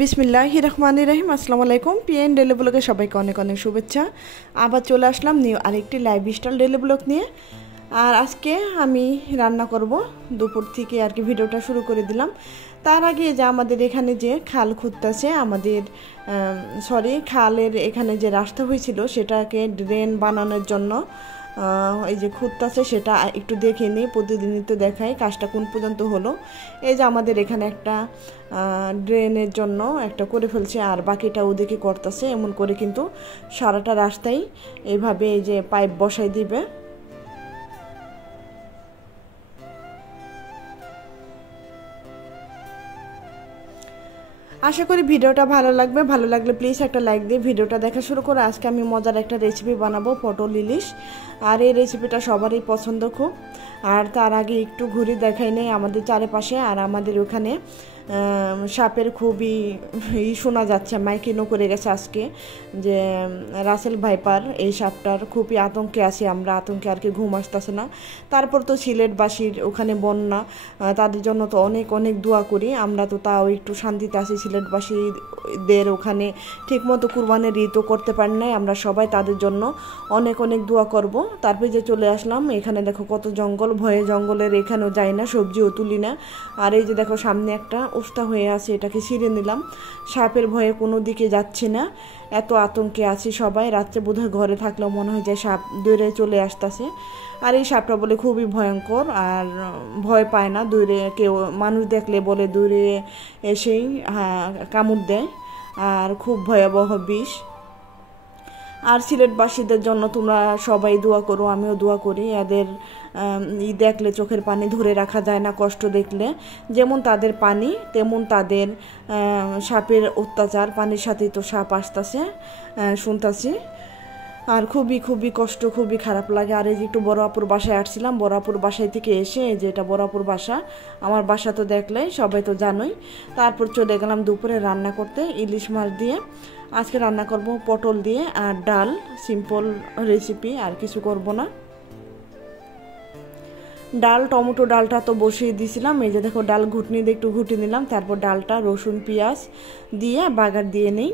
বিসমিল্লাহির রহমানির রহিম। আসসালামু আলাইকুম। পিএন ডেলি ব্লগে সবাইকে অনেক অনেক শুভেচ্ছা। আবার চলে আসলাম নিউ আরেকটি লাইফস্টাইল ডেলি ব্লগ নিয়ে। আর আজকে আমি রান্না করব দুপুর থেকে আর কি ভিডিওটা শুরু করে দিলাম। তার আগে যে আমাদের এখানে যে খাল খুঁড়তেছে আমাদের খালের এখানে যে রাস্তা হয়েছিল সেটাকে ড্রেন বানানোর জন্য এই যে খুঁড়তেছে সেটা একটু দেখে নিই। প্রতিদিনই তো দেখাই কাজটা কোন পর্যন্ত হলো। এই যে আমাদের এখানে একটা ড্রেনের জন্য একটা করে ফেলছে আর বাকিটা ওদিকে করতেছে। এমন করে কিন্তু সারাটা রাস্তায় এইভাবে এই যে পাইপ বসাই দিবে। আশা করি ভিডিওটা ভালো লাগবে। ভালো লাগলে প্লিজ একটা লাইক দিয়ে ভিডিওটা দেখা শুরু করে। আজকে আমি মজার একটা রেসিপি বানাবো, পটল ইলিশ। আর এই রেসিপিটা সবারই পছন্দ খুব। আর তার আগে একটু ঘুরে দেখাই নেই আমাদের চারিপাশে। আর আমাদের ওখানে সাপের খুবই শোনা যাচ্ছে, মাইকিনও করে গেছে আজকে যে রাসেল ভাইপার এই সাপটার খুবই আতঙ্কে আছি আমরা। আতঙ্কে আর কি ঘুম আসতেছে না। তারপর তো সিলেটবাসীর ওখানে বন্যা, তাদের জন্য তো অনেক অনেক দোয়া করি আমরা। তো তাও একটু শান্তিতে আছি। সিলেটবাসীদের ওখানে ঠিকমতো কুরবানির ঈদও করতে পারি নাই আমরা, সবাই তাদের জন্য অনেক অনেক দোয়া করব। তারপরে যে চলে আসলাম এখানে, দেখো কত জঙ্গল, ভয়ে জঙ্গলের এখানেও যাই না, সবজিও তুলি না। আর এই যে দেখো সামনে একটা উস্তা হয়ে আছে, এটাকে ছিঁড়ে নিলাম। সাপের ভয়ে কোনো দিকে যাচ্ছি না, এত আতঙ্কে আছি সবাই। রাত্রে বোধহয় ঘরে থাকলেও মনে হয় যে সাপ দৌড়ে চলে আসতেছে। আর এই সাপটা বলে খুবই ভয়ঙ্কর, আর ভয় পায় না। দূরে কেউ মানুষ দেখলে বলে দূরে এসেই কামড় দেয়, আর খুব ভয়াবহ বিষ। আর সিলেটবাসীদের জন্য তোমরা সবাই দোয়া করো, আমিও দোয়া করি। এদের দেখলে চোখের পানি ধরে রাখা যায় না, কষ্ট দেখলে। যেমন তাদের পানি তেমন তাদের সাপের অত্যাচার। পানির সাথেই তো সাপ আসতেছে শুনতেছি। আর খুবই খুবই কষ্ট, খুবই খারাপ লাগে। আর এই যে একটু বড় আপুর বাসায় আসছিলাম, বড় আপুর বাসায় থেকে এসে এই যে এটা বড় আপুর বাসা। আমার বাসা তো দেখলে সবাই তো জানোই। তারপর চলে গেলাম দুপুরে রান্না করতে ইলিশ মাছ দিয়ে। আজকে রান্না করব পটল দিয়ে আর ডাল, সিম্পল রেসিপি, আর কিছু করব না। ডাল, টমেটো ডালটা তো বসিয়ে দিয়েছিলাম। এই যে দেখো ডাল ঘুটনি দিয়ে একটু ঘুটে নিলাম। তারপর ডালটা রসুন পেঁয়াজ দিয়ে বাগার দিয়ে নেই।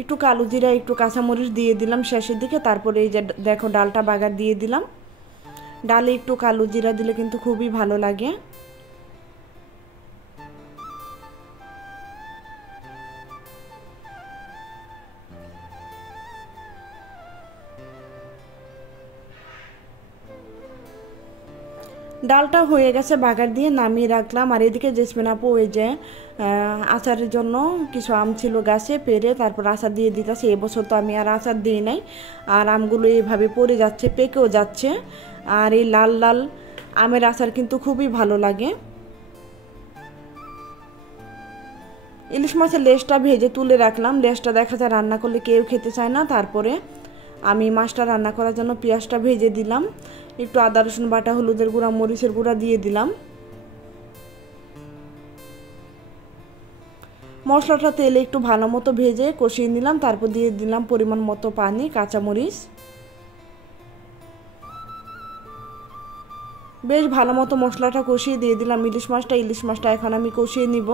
একটু কালো জিরা, একটু কাঁচামরিচ দিয়ে দিলাম শেষের দিকে। তারপরে এই যে দেখো ডালটা বাগার দিয়ে দিলাম। ডালে একটু কালো জিরা দিলে কিন্তু খুবই ভালো লাগে। ডালটা হয়ে গেছে, বাগার দিয়ে নামিয়ে রাখলাম। আর এদিকে জেসমিন আপু ওই যে আচারের জন্য কিছু আম ছিল গাছে, পেরে তারপর আচার দিয়ে দিতেছে। এবছর তো আমি আর আচার দিই নাই। আর আমগুলো এইভাবে পড়ে যাচ্ছে, পেকেও যাচ্ছে। আর এই লাল লাল আমের আচার কিন্তু খুবই ভালো লাগে। ইলিশ মাছের লেজটা ভেজে তুলে রাখলাম। লেজটা দেখা যায় রান্না করলে কেউ খেতে চায় না। তারপরে আমি মাছটা রান্না করার জন্য পেঁয়াজটা ভেজে দিলাম, একটু আদা রসুন বাটা, হলুদের গুঁড়া, মরিচের গুঁড়া দিয়ে দিলাম। মশলাটা তেলে একটু ভালো মতো ভেজে কষিয়ে নিলাম। তারপর দিয়ে দিলাম পরিমাণ মতো পানি, কাঁচামরিচ। বেশ ভালো মতো মশলাটা কষিয়ে দিয়ে দিলাম ইলিশ মাছটা। ইলিশ মাছটা এখন আমি কষিয়ে নিব।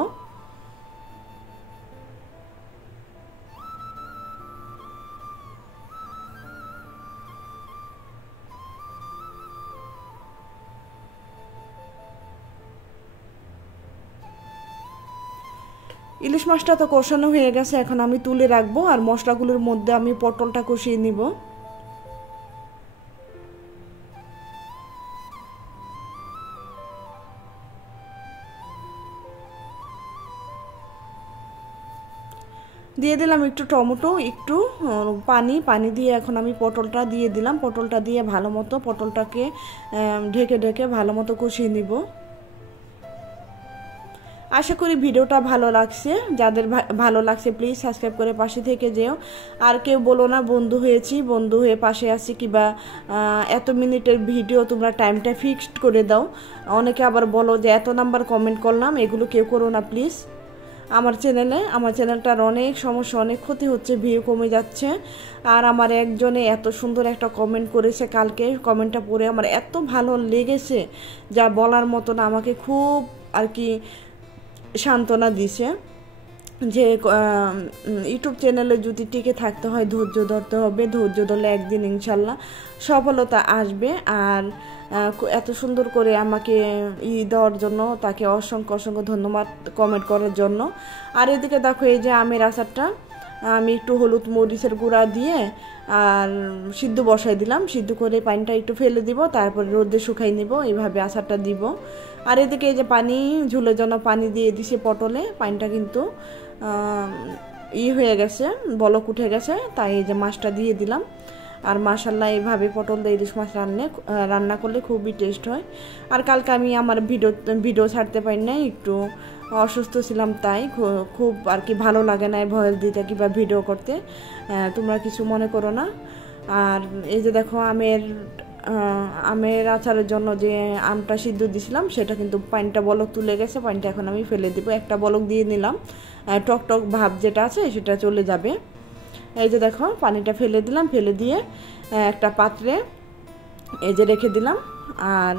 ইলিশ মাছটা তো কষানো হয়ে গেছে, এখন আমি তুলে রাখবো। আর মশলাগুলোর মধ্যে আমি পটলটা কষিয়ে নিব। দিয়ে দিলাম একটু টমেটো, একটু পানি দিয়ে এখন আমি পটলটা দিয়ে দিলাম। পটলটা দিয়ে ভালো মতো পটলটাকে ঢেকে ঢেকে ভালো মতো কষিয়ে নিব। আশা করি ভিডিওটা ভালো লাগছে। যাদের ভালো লাগছে প্লিজ সাবস্ক্রাইব করে পাশে থেকে যেও। আর কেউ বলো না বন্ধু হয়েছি, বন্ধু হয়ে পাশে আছি, কিংবা এত মিনিটের ভিডিও তোমরা টাইমটা ফিক্সড করে দাও। অনেকে আবার বলো যে এত নাম্বার কমেন্ট করলাম, এগুলো কেউ করো না প্লিজ। আমার চ্যানেলটার অনেক সমস্যা, অনেক ক্ষতি হচ্ছে, ভিউ কমে যাচ্ছে। আর আমার একজনে এত সুন্দর একটা কমেন্ট করেছে কালকে, কমেন্টটা পড়ে আমার এত ভালো লেগেছে যা বলার মতো না। আমাকে খুব আর কি সান্ত্বনা দিছে যে ইউটিউব চ্যানেলে যদি টিকে থাকতে হয় ধৈর্য ধরতে হবে, ধৈর্য ধরলে একদিন ইনশাল্লাহ সফলতা আসবে। আর এত সুন্দর করে আমাকে দেওয়ার জন্য তাকে অসংখ্য ধন্যবাদ কমেন্ট করার জন্য। আর এদিকে দেখো এই যে আমের আচারটা আমি একটু হলুদ মরিচের গুঁড়া দিয়ে আর সিদ্ধ বসাই দিলাম, সিদ্ধ করে পানিটা একটু ফেলে দিব, তারপরে রোদে শুকাই নিব, এইভাবে আচারটা দিব। আর এদিকে এই যে পানি ঝুলের জন্য পানি দিয়ে দিছি পটলে, পানিটা কিন্তু হয়ে গেছে, বলক উঠে গেছে, তাই এই যে মাছটা দিয়ে দিলাম। আর মাশাল্লাহ এইভাবে পটল দিয়ে ইলিশ মাছ রান্না করলে খুবই টেস্ট হয়। আর কালকে আমি আমার ভিডিও ছাড়তে পারি না, একটু অসুস্থ ছিলাম, তাই খুব আর কি ভালো লাগে না ভয়েস দিতে কিংবা ভিডিও করতে, তোমরা কিছু মনে করো না। আর এই যে দেখো আমের আচারের জন্য যে আমটা সিদ্ধ দিছিলাম সেটা কিন্তু পানিটা বলক তুলে গেছে, পানিটা এখন আমি ফেলে দিব। একটা বলক দিয়ে নিলাম, টক ভাব যেটা আছে সেটা চলে যাবে। এই যে দেখো পানিটা ফেলে দিলাম, ফেলে দিয়ে একটা পাত্রে এই যে রেখে দিলাম। আর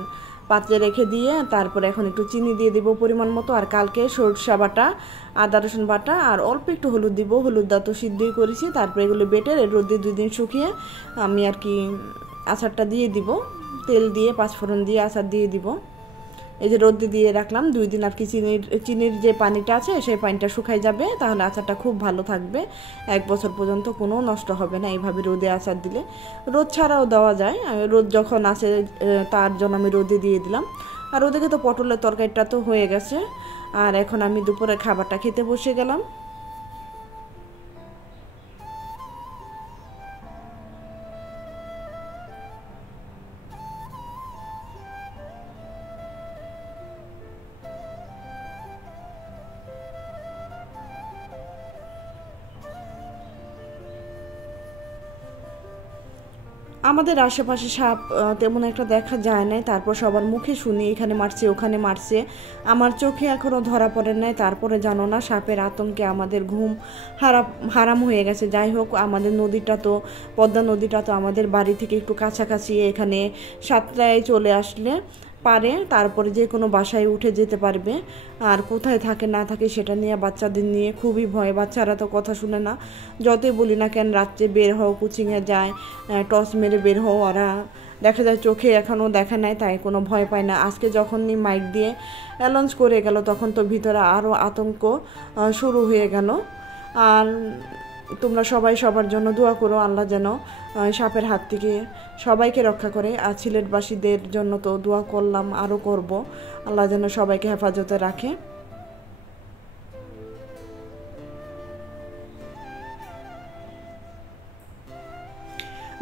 পাত্রে রেখে দিয়ে তারপরে এখন একটু চিনি দিয়ে দিব পরিমাণ মতো। আর কালকে সরষা বাটা, আদা রসুন বাটা আর অল্প একটু হলুদ দিব, হলুদ দা তো সিদ্ধই করেছি। তারপরে এগুলো বেটে রোদে 2 দিন শুকিয়ে আমি আর কি আচারটা দিয়ে দিব, তেল দিয়ে পাঁচফোড়ন দিয়ে আচার দিয়ে দিব। এই যে রোদে দিয়ে রাখলাম 2 দিন, আর কি চিনির যে পানিটা আছে সেই পানিটা শুকাই যাবে, তাহলে আচারটা খুব ভালো থাকবে, 1 বছর পর্যন্ত কোনো নষ্ট হবে না এইভাবে রোদে আচার দিলে। রোদ ছাড়াও দেওয়া যায়, রোদ যখন আসে তার জন্য আমি রোদে দিয়ে দিলাম। আর ওদিকে তো পটলের তরকারিটা তো হয়ে গেছে। আর এখন আমি দুপুরের খাবারটা খেতে বসে গেলাম। আমাদের আশেপাশে সাপ তেমন একটা দেখা যায় নাই, তারপর সবার মুখে শুনি এখানে মারছে ওখানে মারছে, আমার চোখে এখনও ধরা পড়ে নাই। তারপরে জানো না সাপের আতঙ্কে আমাদের ঘুম হারাম হয়ে গেছে। যাই হোক, আমাদের নদীটা তো পদ্মা নদীটা তো আমাদের বাড়ি থেকে একটু কাছাকাছি, এখানে সাতটায় চলে আসলে পারে, তারপরে যে কোনো বাসায় উঠে যেতে পারবে। আর কোথায় থাকে না থাকে সেটা নিয়ে বাচ্চাদের নিয়ে খুবই ভয়, বাচ্চারা তো কথা শুনে না, যতই বলি না কেন রাত্রে বের হও, কোচিংয়ে যায়, টর্চ মেরে বের হও, ওরা দেখা যায় চোখে এখনও দেখা নাই, তাই কোনো ভয় পায় না। আজকে যখনই মাইক দিয়ে অ্যানাউন্স করে গেল তখন তো ভিতরে আরও আতঙ্ক শুরু হয়ে গেল। আর তোমরা সবাই সবার জন্য দোয়া করো, আল্লাহ যেন সাপের হাত থেকে সবাইকে রক্ষা করে। আর সিলেটবাসীদের জন্য তো দোয়া করলাম, আরও করব, আল্লাহ যেন সবাইকে হেফাজতে রাখে।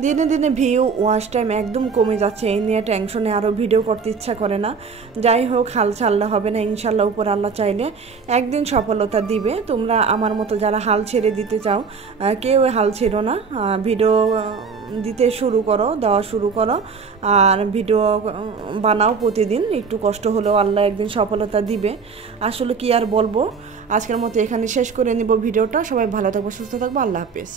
দিনে দিনে ভিউ ওয়াচ টাইম একদম কমে যাচ্ছে, এই নিয়ে টেনশনে আরও ভিডিও করতে ইচ্ছা করে না। যাই হোক, হাল ছাড়লে হবে না, ইনশাল্লাহ উপর আল্লাহ চাইলে একদিন সফলতা দিবে। তোমরা আমার মতো যারা হাল ছেড়ে দিতে চাও কেউ হাল ছেড়ো না, ভিডিও দিতে শুরু করো, দেওয়া শুরু করো, আর ভিডিও বানাও প্রতিদিন, একটু কষ্ট হলেও আল্লাহ একদিন সফলতা দিবে। আসলে কি আর বলবো, আজকের মতো এখানে শেষ করে নিব ভিডিওটা। সবাই ভালো থাকবো, সুস্থ থাকবো, আল্লাহ হাফেজ।